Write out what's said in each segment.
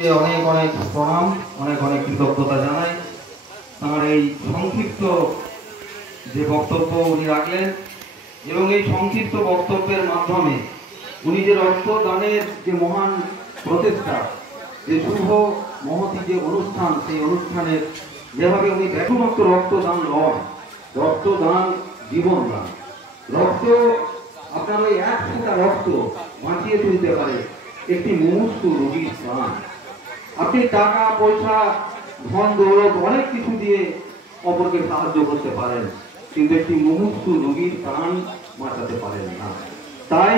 অনেক অনেক প্রণাম, অনেক অনেক কৃতজ্ঞতা জানাই। আমার এই সংক্ষিপ্ত যে বক্তব্য উনি রাখলেন এবং এই সংক্ষিপ্ত বক্তব্যের মাধ্যমে উনি যে রক্তদানের যে মহান প্রচেষ্টা, যে শুভ মহতি যে অনুষ্ঠান, সেই অনুষ্ঠানের যেভাবে উনি শুধুমাত্র রক্তদান নয়, রক্তদান জীবন দান। রক্ত আপনার ওই এক ফোঁটা রক্ত বাঁচিয়ে তুলতে পারে একটি মুমূর্ষু রোগীর প্রাণ। আপনি টাকা পয়সা ধন দৌলত অনেক কিছু দিয়ে অপরকে সাহায্য করতে পারেন, কিন্তু একটি মুমূর্ষু রোগীর প্রাণ বাঁচাতে পারেন না। তাই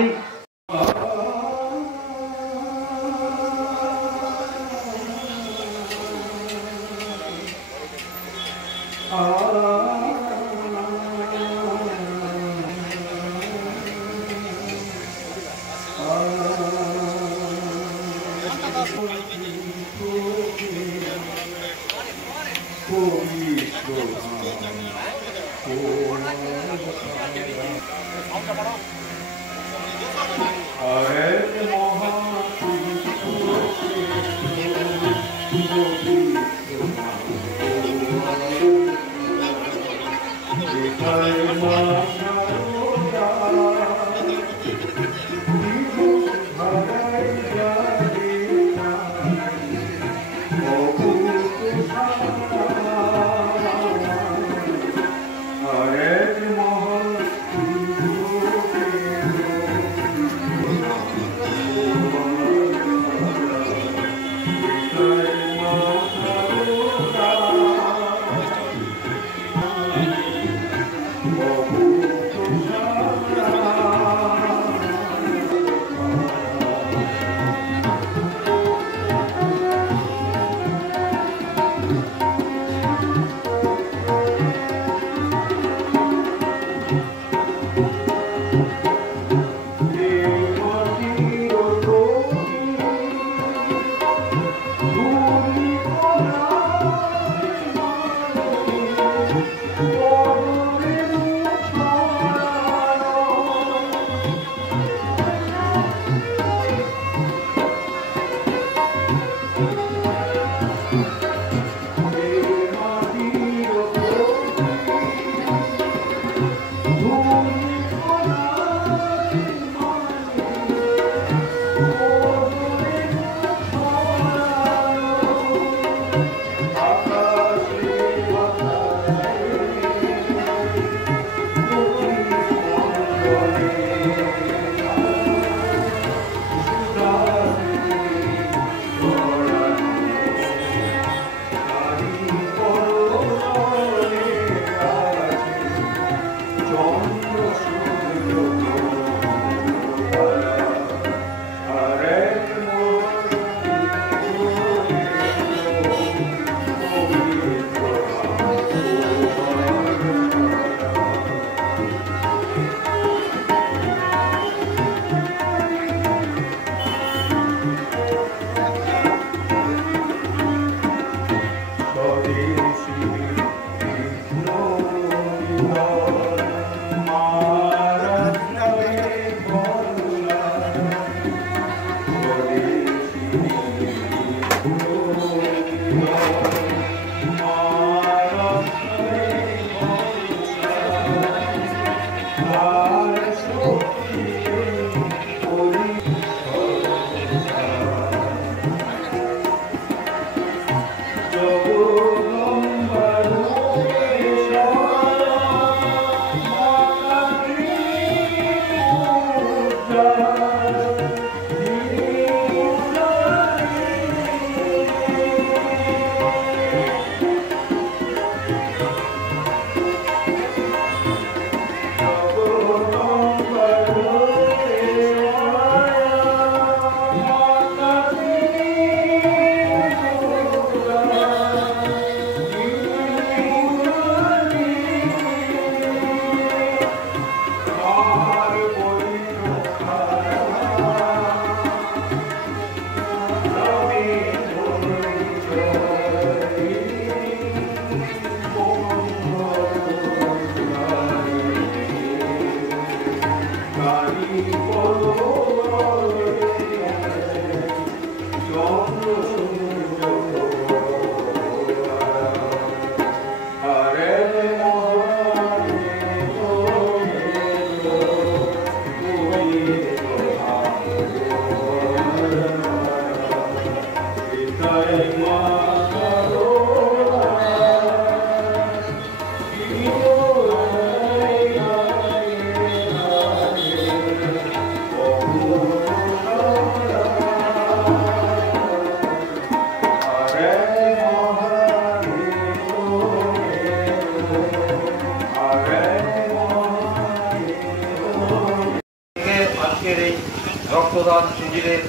রক্তদান শিবিরের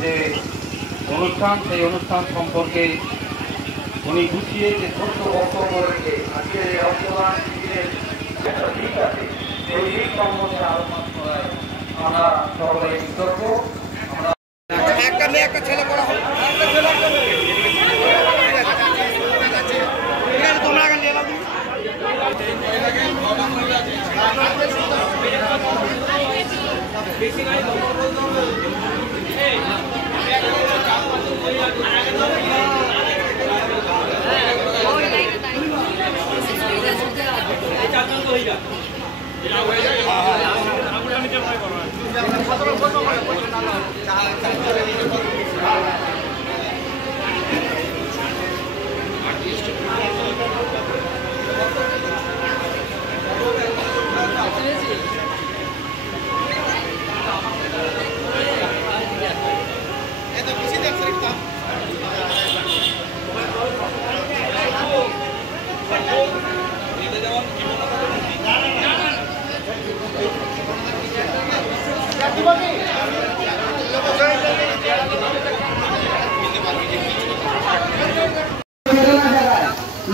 যে অনুষ্ঠান, সেই অনুষ্ঠান সম্পর্কে উনি গুছিয়ে যে ছোট্ট বক্তব্য রেখে আজকের এই রক্তদান শিবিরের দিক আছে সেই দিক সম্বন্ধে আলোচনা করায় আমরা সকলে কৃতজ্ঞ। একটা মেয়ে একটা ছেলে করা হবে, তোমরা আগে নিয়ে নাও।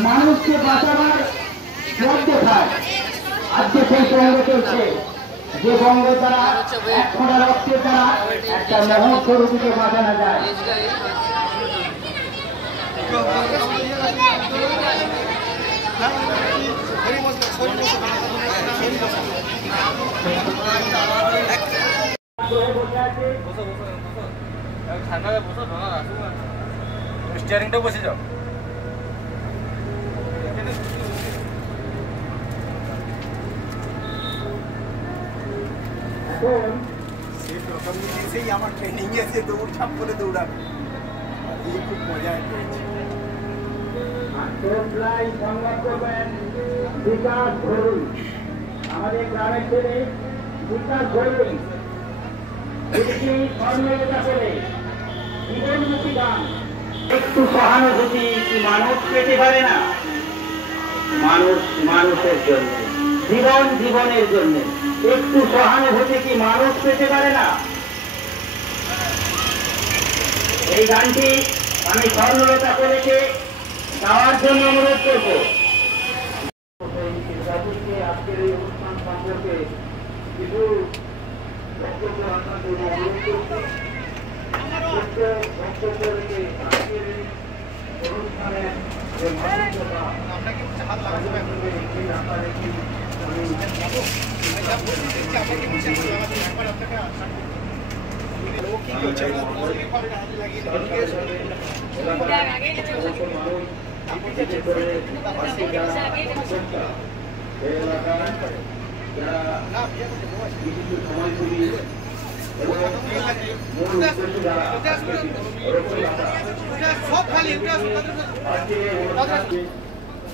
মানুষকে বাঁচাবার পথ দেখায় আজকে সেই সঙ্গ চলছে, যে বঙ্গ দ্বারা এক ফোঁটা রক্তের দ্বারা একটা মহৎ রোগীকে বাঁচানো যায়। স্টিয়ারিংটা বসে যাও। সেই আমার ট্রেনিং এসে দৌড় ছাপ করে দৌড়াবে, এই খুব মজা পেয়েছি। বিকাশ ধরুন, আমাদের গ্রামের ছেলে বিকাশ ধরুন, স্বর্ণতা করে জীবনমুখী গান। একটু সহানুভূতি কি মানুষ পেতে পারে না? মানুষ মানুষের জন্য, জীবন জীবনের জন্য একটু সহানুভূতি কি মানুষ পেতে পারে না? এই গানটি আমি স্বর্ণতা করেছে গাওয়ার জন্য অনুরোধ করবো। আজকের এই অনুষ্ঠান সম্পর্কে কিছু বক্তব্য আপনাদের অনুরোধ করছি। বক্তব্য রেখে আজকের এই অনুষ্ঠানের যে মানসিকতা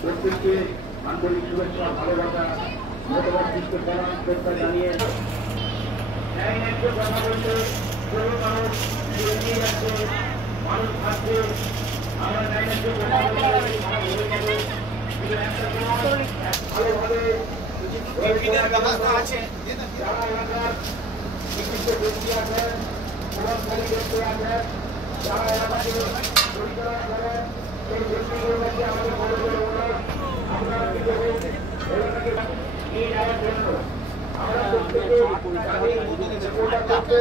প্রত্যেককে আন্তরিক শুভেচ্ছা ভালোবাসা মতামত জানিয়ে ন্যায় ন্যায্য কথা বলতে মানুষ এগিয়ে যাচ্ছে, মানুষ থাকছে। আমরা ন্যায় ন্যায্য কথা ব্যবস্থা আছে, যারা এলাকার বিশিষ্ট ব্যক্তি আছেন, প্রভাবশালী ব্যক্তি আছেন, যারা এলাকাকে পরিচালনা করেন, সেই ব্যক্তিগুলোর মধ্যে আমাদের বড় বড় অনুরোধ, আপনারা কি করবেন এলাকাকে নিয়ে যাওয়ার জন্য আমরা প্রত্যেকে তাদের গোটা করতে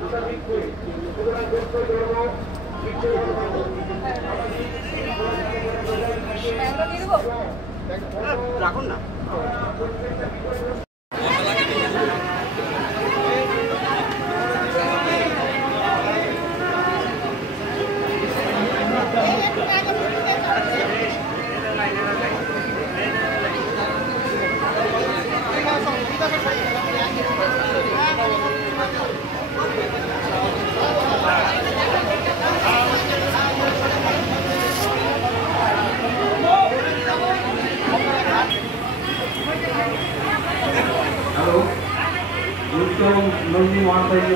মোতাবিক করি। সুতরাং করতে করবো রাখুন না।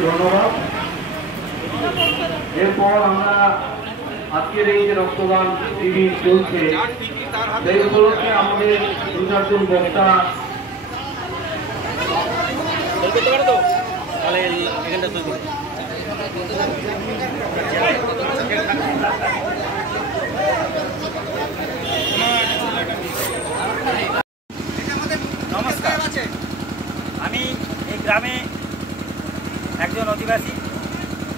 ধন্যবাদ। এরপর আমরা আজকের এই যে রক্তদান শিবির চলছে সেই উপলক্ষে আমাদের দু চারজন বক্তা তাহলে এখানটা তুই দিবি। নমস্কার, আমি এই গ্রামে একজন অধিবাসী।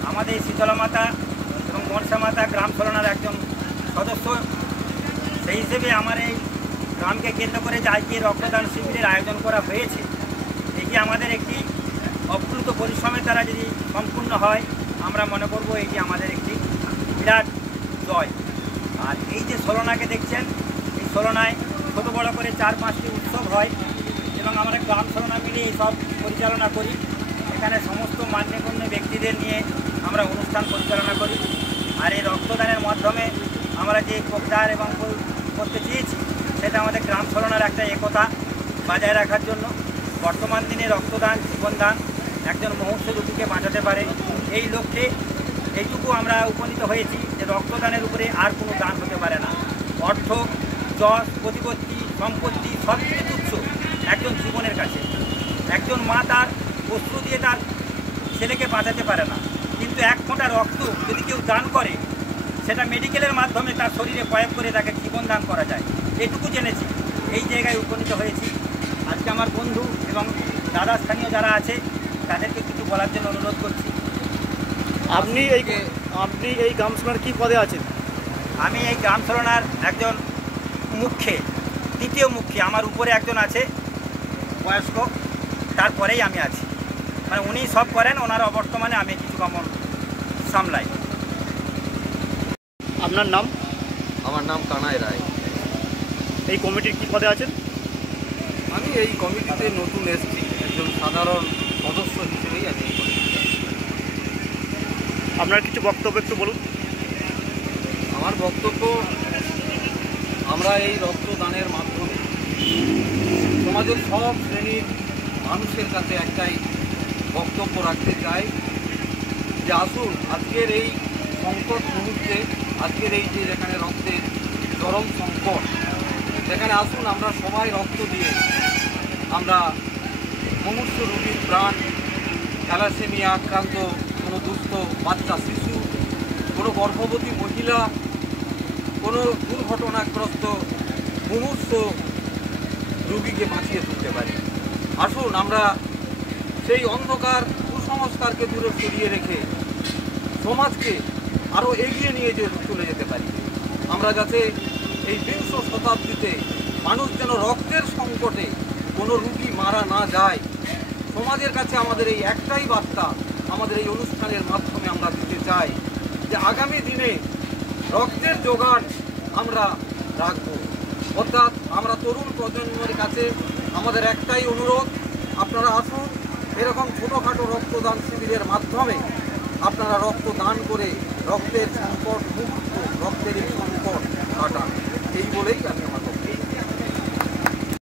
আমাদের শীতলা মাতা এবং মনসা মাতা গ্রাম ছলনার একজন সদস্য। সেই হিসেবে আমার এই গ্রামকে কেন্দ্র করে যে আজকে রক্তদান শিবিরের আয়োজন করা হয়েছে, এটি আমাদের একটি অপ্লুত পরিশ্রমের দ্বারা যদি সম্পূর্ণ হয়, আমরা মনে করব এটি আমাদের একটি বিরাট জয়। আর এই যে ছলনাকে দেখছেন, এই ছলনায় ছোটো বড়ো করে 4-5টি উৎসব হয় এবং আমরা গ্রাম ছলনা মিলে এইসব পরিচালনা করি। এখানে সমস্ত মান্যগণ্য ব্যক্তিদের নিয়ে আমরা অনুষ্ঠান পরিচালনা করি। আর এই রক্তদানের মাধ্যমে আমরা যে প্রচার এবং করতে চেয়েছি, সেটা আমাদের গ্রাম ছলনার একটা একতা বজায় রাখার জন্য। বর্তমান দিনে রক্তদান জীবনদান, একজন মুহূর্ত রোগীকে বাঁচাতে পারে, এই লক্ষ্যে এইটুকু আমরা উপনীত হয়েছি যে রক্তদানের উপরে আর কোনো দান হতে পারে না। অর্থ, যশ, প্রতিপত্তি, সম্পত্তি সব কিছু তুচ্ছ একজন জীবনের কাছে। একজন মা তার বস্তু দিয়ে তার ছেলেকে বাঁচাতে পারে না, কিন্তু এক ফোঁটা রক্ত যদি কেউ দান করে, সেটা মেডিকেলের মাধ্যমে তার শরীরে প্রয়োগ করে তাকে জীবন দান করা যায়। এটুকু জেনেছি, এই জায়গায় উপনীত হয়েছি। আজকে আমার বন্ধু এবং দাদা স্থানীয় যারা আছে তাদেরকে কিছু বলার জন্য অনুরোধ করছি। আপনি এই গ্রাম ছলনার কী পদে আছেন? আমি এই গ্রাম ছলনার একজন মুখ্যে, দ্বিতীয় মুখ্যে। আমার উপরে একজন আছে বয়স্ক, তারপরেই আমি আছি। মানে উনি সব করেন, ওনার অবর্তমানে আমি কিছু কমন সামলাই। আপনার নাম? আমার নাম কানাই রায়। এই কমিটির কী পদে আছেন? আমি এই কমিটিতে নতুন এসেছি, একজন সাধারণ সদস্য হিসেবেই আমি এই কমিটিতে আছি। আপনার কিছু বক্তব্য একটু বলুন। আমার বক্তব্য, আমরা এই রক্তদানের মাধ্যমে সমাজের সব শ্রেণীর মানুষের কাছে একটাই বক্তব্য রাখতে চাই যে আসুন, আজকের এই সংকট মুহূর্তে, আজকের এই যে যেখানে রক্তের চরম সংকট, সেখানে আসুন আমরা সবাই রক্ত দিয়ে আমরা মুমূর্ষু রোগীর প্রাণ, থ্যালাসেমিয়া আক্রান্ত কোনো দুস্থ বাচ্চা শিশু, কোনো গর্ভবতী মহিলা, কোনো দুর্ঘটনাগ্রস্ত মুমূর্ষু রোগীকে বাঁচিয়ে তুলতে পারি। আসুন আমরা সেই অন্ধকার কুসংস্কারকে দূরে সরিয়ে রেখে সমাজকে আরও এগিয়ে নিয়ে চলে যেতে পারি। আমরা যাতে এই 20শ শতাব্দীতে মানুষ যেন রক্তের সংকটে কোনো রোগী মারা না যায়, সমাজের কাছে আমাদের এই একটাই বার্তা আমাদের এই অনুষ্ঠানের মাধ্যমে আমরা দিতে চাই যে আগামী দিনে রক্তের জোগান আমরা রাখব। অর্থাৎ আমরা তরুণ প্রজন্মের কাছে আমাদের একটাই অনুরোধ, আপনারা আসুন, এরকম ছোটোখাটো রক্তদান শিবিরের মাধ্যমে আপনারা রক্তদান করে রক্তের সংকট মুক্ত, রক্তের এই সংকট কাটান। এই বলেই আমি আমার বক্তব্য